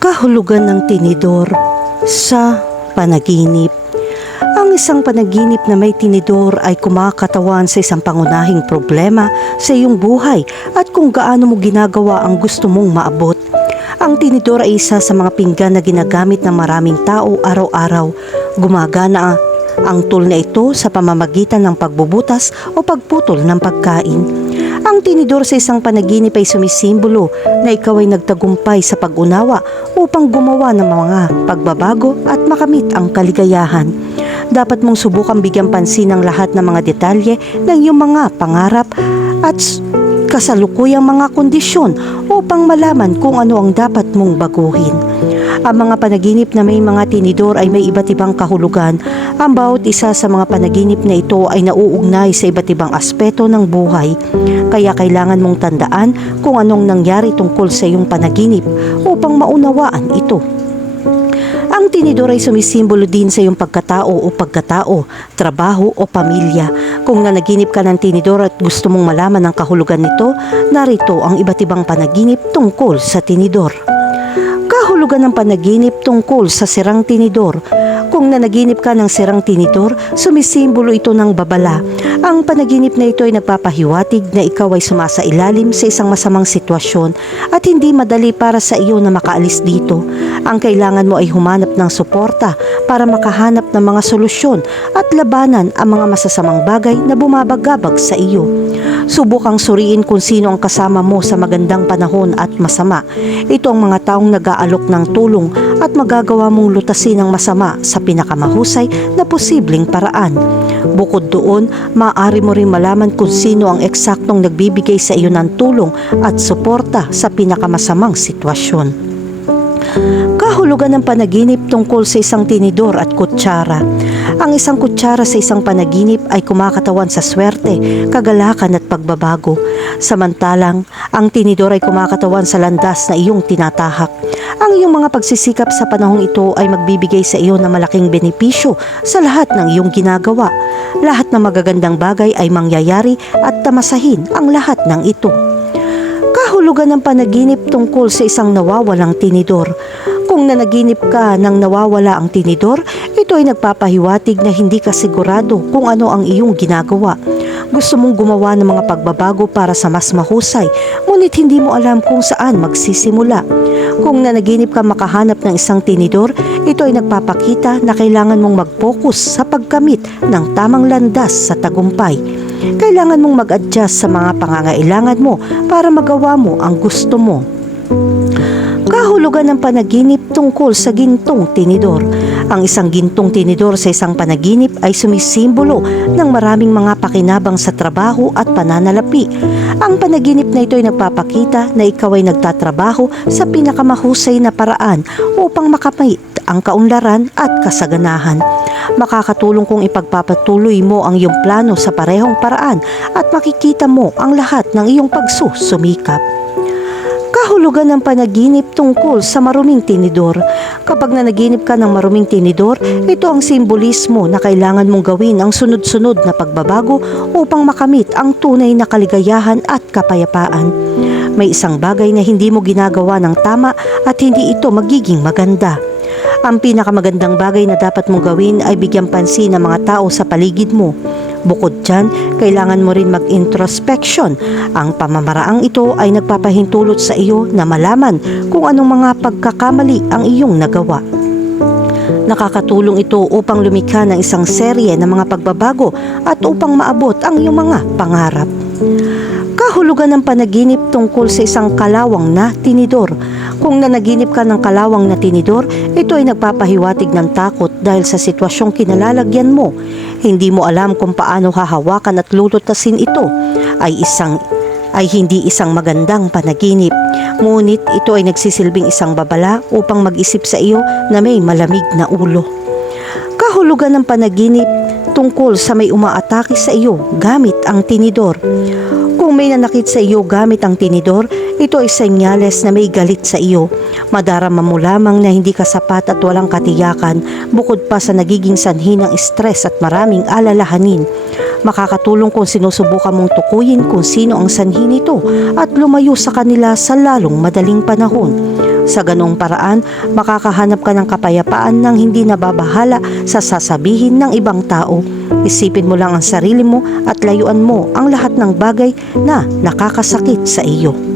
Kahulugan ng tinidor sa panaginip. Ang isang panaginip na may tinidor ay kumakatawan sa isang pangunahing problema sa iyong buhay at kung gaano mo ginagawa ang gusto mong maabot. Ang tinidor ay isa sa mga pinggan na ginagamit ng maraming tao araw-araw. Gumagana ang tool na ito sa pamamagitan ng pagbubutas o pagputol ng pagkain. Ang tinidor sa isang panaginip ay sumisimbolo na ikaw ay nagtagumpay sa pag-unawa upang gumawa ng mga pagbabago at makamit ang kaligayahan. Dapat mong subukang bigyan pansin ang lahat ng mga detalye ng iyong mga pangarap at kasalukuyang mga kondisyon upang malaman kung ano ang dapat mong baguhin. Ang mga panaginip na may mga tinidor ay may iba't ibang kahulugan. Ang bawat isa sa mga panaginip na ito ay nauugnay sa iba't ibang aspeto ng buhay. Kaya kailangan mong tandaan kung anong nangyari tungkol sa iyong panaginip upang maunawaan ito. Ang tinidor ay sumisimbolo din sa iyong pagkatao o pagkatao, trabaho o pamilya. Kung nanaginip ka ng tinidor at gusto mong malaman ang kahulugan nito, narito ang iba't ibang panaginip tungkol sa tinidor. Kahulugan ng panaginip tungkol sa sirang tinidor. Kung nanaginip ka ng sirang tinidor, sumisimbolo ito ng babala. Ang panaginip na ito ay nagpapahiwatig na ikaw ay sumasailalim sa isang masamang sitwasyon at hindi madali para sa iyo na makaalis dito. Ang kailangan mo ay humanap ng suporta para makahanap ng mga solusyon at labanan ang mga masasamang bagay na bumabagabag sa iyo. Subukang suriin kung sino ang kasama mo sa magandang panahon at masama. Ito ang mga taong nag-aalok ng tulong at magagawa mong lutasin ang masama sa pinakamahusay na posibleng paraan. Bukod doon, maaari mo rin malaman kung sino ang eksaktong nagbibigay sa iyo ng tulong at suporta sa pinakamasamang sitwasyon. Kahulugan ng panaginip tungkol sa isang tinidor at kutsara. Ang isang kutsara sa isang panaginip ay kumakatawan sa swerte, kagalakan at pagbabago. Samantalang, ang tinidor ay kumakatawan sa landas na iyong tinatahak. Ang iyong mga pagsisikap sa panahong ito ay magbibigay sa iyo ng malaking benepisyo sa lahat ng iyong ginagawa. Lahat ng magagandang bagay ay mangyayari at tamasahin ang lahat ng ito kahulugan ng panaginip tungkol sa isang nawawalang tinidor. Kung nanaginip ka ng nawawala ang tinidor, ito ay nagpapahiwatig na hindi ka sigurado kung ano ang iyong ginagawa. Gusto mong gumawa ng mga pagbabago para sa mas mahusay, ngunit hindi mo alam kung saan magsisimula. Kung nanaginip ka makahanap ng isang tinidor, ito ay nagpapakita na kailangan mong mag-focus sa pagkamit ng tamang landas sa tagumpay. Kailangan mong mag-adjust sa mga pangangailangan mo para magawa mo ang gusto mo. Kahulugan ng panaginip tungkol sa gintong tinidor. Ang isang gintong tinidor sa isang panaginip ay sumisimbolo ng maraming mga pakinabang sa trabaho at pananalapi. Ang panaginip na ito ay nagpapakita na ikaw ay nagtatrabaho sa pinakamahusay na paraan upang makamit ang kaunlaran at kasaganahan. Makakatulong kung ipagpapatuloy mo ang iyong plano sa parehong paraan at makikita mo ang lahat ng iyong pagsusumikap kahulugan ng panaginip tungkol sa maruming tinidor. Kapag nanaginip ka ng maruming tinidor, ito ang simbolismo na kailangan mong gawin ang sunod-sunod na pagbabago upang makamit ang tunay na kaligayahan at kapayapaan. May isang bagay na hindi mo ginagawa ng tama at hindi ito magiging maganda. Ang pinakamagandang bagay na dapat mong gawin ay bigyan pansin ng mga tao sa paligid mo. Bukod dyan, kailangan mo rin mag-introspection. Ang pamamaraang ito ay nagpapahintulot sa iyo na malaman kung anong mga pagkakamali ang iyong nagawa. Nakakatulong ito upang lumikha ng isang serye ng mga pagbabago at upang maabot ang iyong mga pangarap. Kahulugan ng panaginip tungkol sa isang kalawang na tinidor. Kung nanaginip ka ng kalawang na tinidor, ito ay nagpapahiwatig ng takot dahil sa sitwasyong kinalalagyan mo. Hindi mo alam kung paano hahawakan at lulutasin ito. Ay isang ay hindi isang magandang panaginip. Ngunit ito ay nagsisilbing isang babala upang mag-isip sa iyo na may malamig na ulo. Kahulugan ng panaginip tungkol sa may umaatake sa iyo gamit ang tinidor. Kung may nanakit sa iyo gamit ang tinidor, ito ay senyales na may galit sa iyo. Madarama mo lamang na hindi ka sapat at walang katiyakan bukod pa sa nagiging sanhi ng stress at maraming alalahanin. Makakatulong kung sinusubukan mong tukuyin kung sino ang sanhi nito at lumayo sa kanila sa lalong madaling panahon. Sa ganong paraan, makakahanap ka ng kapayapaan ng hindi nababahala sa sasabihin ng ibang tao. Isipin mo lang ang sarili mo at layuan mo ang lahat ng bagay na nakakasakit sa iyo.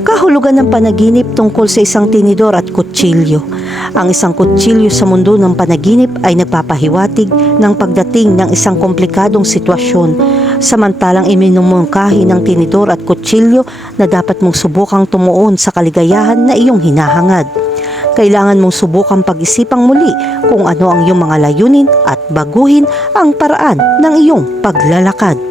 Kahulugan ng panaginip tungkol sa isang tinidor at kutsilyo. Ang isang kutsilyo sa mundo ng panaginip ay nagpapahiwatig ng pagdating ng isang komplikadong sitwasyon. Samantalang iminumungkahi ng tinidor at kutsilyo na dapat mong subukang tumuon sa kaligayahan na iyong hinahangad. Kailangan mong subukang pag-isipang muli kung ano ang iyong mga layunin at baguhin ang paraan ng iyong paglalakad.